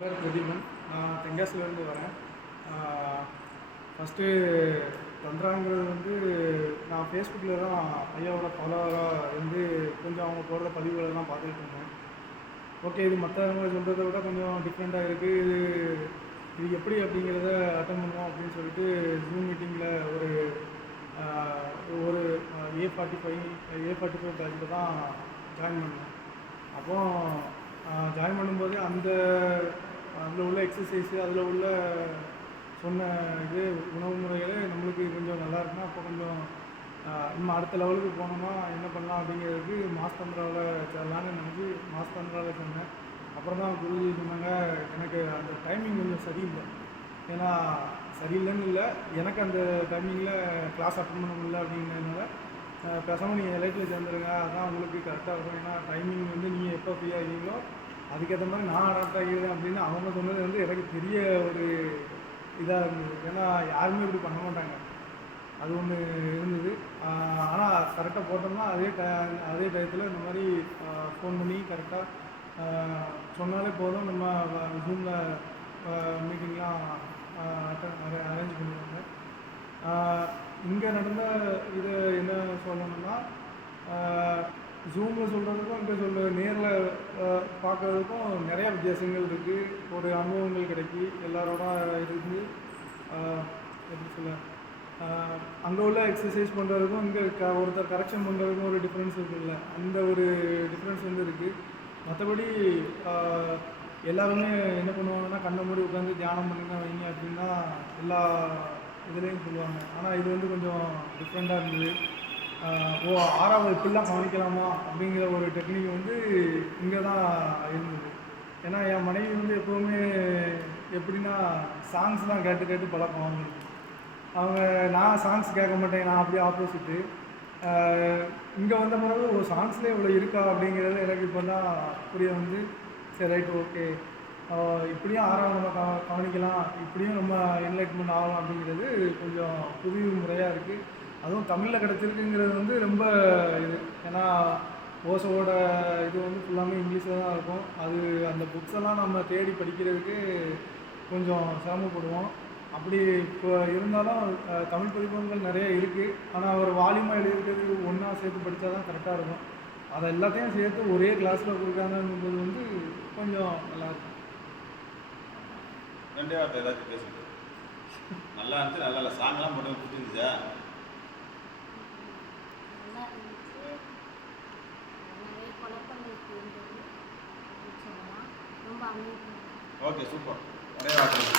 பேர் பிரதீபன் நான் தென்காசிலேருந்து வரேன். ஃபஸ்ட்டு தந்திராங்கிறது வந்து நான் ஃபேஸ்புக்கில் தான் ஐயாவோட ஃபாலோவராக இருந்து கொஞ்சம் அவங்க போடுற பதிவுகளெல்லாம் பார்த்துட்டு இருந்தேன். ஓகே இது மற்றவங்க சொல்கிறத விட கொஞ்சம் டிஃப்ரெண்ட்டாக இருக்குது இது இது எப்படி அப்படிங்கிறத அட்டன் பண்ணுவோம் அப்படின்னு சொல்லிட்டு ஜூம் மீட்டிங்கில் ஒரு ஒரு A forty five A forty five பேட்சில் தான் ஜாயின் பண்ணேன். அப்போ ஜாயின் பண்ணும்போது அந்த அதில் உள்ள எக்ஸசைஸு அதில் உள்ள சொன்ன இது உணவு முறைகளே நம்மளுக்கு கொஞ்சம் நல்லா இருக்குன்னா அப்போ கொஞ்சம் இன்னும் அடுத்த லெவலுக்கு போனோமா என்ன பண்ணலாம் அப்படிங்கிறதுக்கு மாஸ்தந்திராவில் சேரலான்னு நினச்சி மாஸ்தந்திராவில் சொன்னேன். அப்புறம் தான் குருஜி சொன்னாங்க எனக்கு அந்த டைமிங் கொஞ்சம் சரியில்லை. ஏன்னா சரியில்லைன்னு இல்லை எனக்கு அந்த டைமிங்கில் கிளாஸ் அட்டன் பண்ண முடியல அப்படிங்கிறதுனால பேசாமல் நீங்கள் லைட்டில் சேர்ந்துருங்க. அதான் உங்களுக்கு கரெக்டாக இருக்கும். ஏன்னா டைமிங் வந்து நீங்கள் எப்போ ஃப்ரீயாக இருக்கீங்களோ அதுக்கேற்ற மாதிரி நான் அடாப்ட் ஆகிடுறேன் அப்படின்னு அவங்க சொன்னது வந்து எனக்கு பெரிய ஒரு இதாக இருந்தது. ஏன்னா யாருமே இப்படி பண்ண மாட்டாங்க. அது ஒன்று இருந்தது. ஆனால் கரெக்டாக போட்டோம்னா அதே ட அதே டயத்தில் இந்த மாதிரி ஃபோன் பண்ணி கரெக்டாக சொன்னாலே போதும். நம்ம ஜூமில் மீட்டிங்லாம் அரேஞ்ச் பண்ணிடுவாங்க. இங்கே நடந்த இது என்ன சொல்லணும்னா ஜூமில் சொல்கிறதுக்கும் இங்கே சொல்ல நேரில் பார்க்குறதுக்கும் நிறையா வித்தியாசங்கள் இருக்குது ஒரு அனுபவங்கள் கிடைக்கி எல்லாரோட இருந்து எப்படி சொல்ல அங்கே உள்ள எக்ஸசைஸ் பண்ணுறதுக்கும் இங்கே க ஒருத்தர் கரெக்ஷன் பண்ணுறதுக்கும் ஒரு டிஃப்ரென்ஸ் இருக்குல்ல. அந்த ஒரு டிஃப்ரென்ஸ் வந்து இருக்குது மற்றபடி எல்லாருமே என்ன பண்ணுவாங்கன்னா கண்ணை மூடி உட்காந்து தியானம் பண்ணுங்க வைங்க அப்படின்னா எல்லா இதுலேயும் சொல்லுவாங்க. ஆனால் இது வந்து கொஞ்சம் டிஃப்ரெண்ட்டாக இருந்தது. ஓ ஆறாவது இப்படிலாம் கவனிக்கலாமா அப்படிங்கிற ஒரு டெக்னிக் வந்து இங்கே தான் இருந்தது. ஏன்னா என் மனைவி வந்து எப்போவுமே எப்படின்னா சாங்ஸ் தான் கேட்டு கேட்டு பழக்கம் அவங்களுக்கு. அவங்க நான் சாங்ஸ் கேட்க மாட்டேன் நான் அப்படியே ஆப்போசிட்டு இங்கே வந்த பிறகு ஒரு சாங்ஸ்லேயே இவ்வளோ இருக்கா அப்படிங்கிறது எனக்கு இப்போ தான் புரிய வந்து சரி ரைட் ஓகே இப்படியும் ஆறாவது நம்ம கவ கவனிக்கலாம் இப்படியும் நம்ம என்லைட்மெண்ட் ஆகலாம் அப்படிங்கிறது கொஞ்சம் புதிய முறையாக இருக்குது அதுவும் தமிழில் கிடச்சிருக்குங்கிறது வந்து ரொம்ப இது. ஏன்னா ஓசோட இது வந்து ஃபுல்லாமே இங்கிலீஷில் தான் இருக்கும். அது அந்த புக்ஸ் எல்லாம் நம்ம தேடி படிக்கிறதுக்கு கொஞ்சம் சிரமப்படுவோம். அப்படி இப்போ இருந்தாலும் தமிழ் பதிப்பகங்கள் நிறைய இருக்குது ஆனால் ஒரு வால்யூமாக எழுதிஇருக்கிறது ஒன்றா சேர்த்து படித்தா தான் கரெக்டாக இருக்கும். அதை எல்லாத்தையும் சேர்த்து ஒரே கிளாஸில் கொடுக்காங்கங்கும்போது வந்து கொஞ்சம் நல்லாயிருக்கும் ரெண்டே வார்த்தை ஏதாச்சும் பேசுங்க. நல்லா இருந்துச்சு நல்லா இல்லை. சாங்லாம் போட்டு பிடிச்சிருந்துச்சா ஓகே சூப்பர் ஒரே வார்த்தை.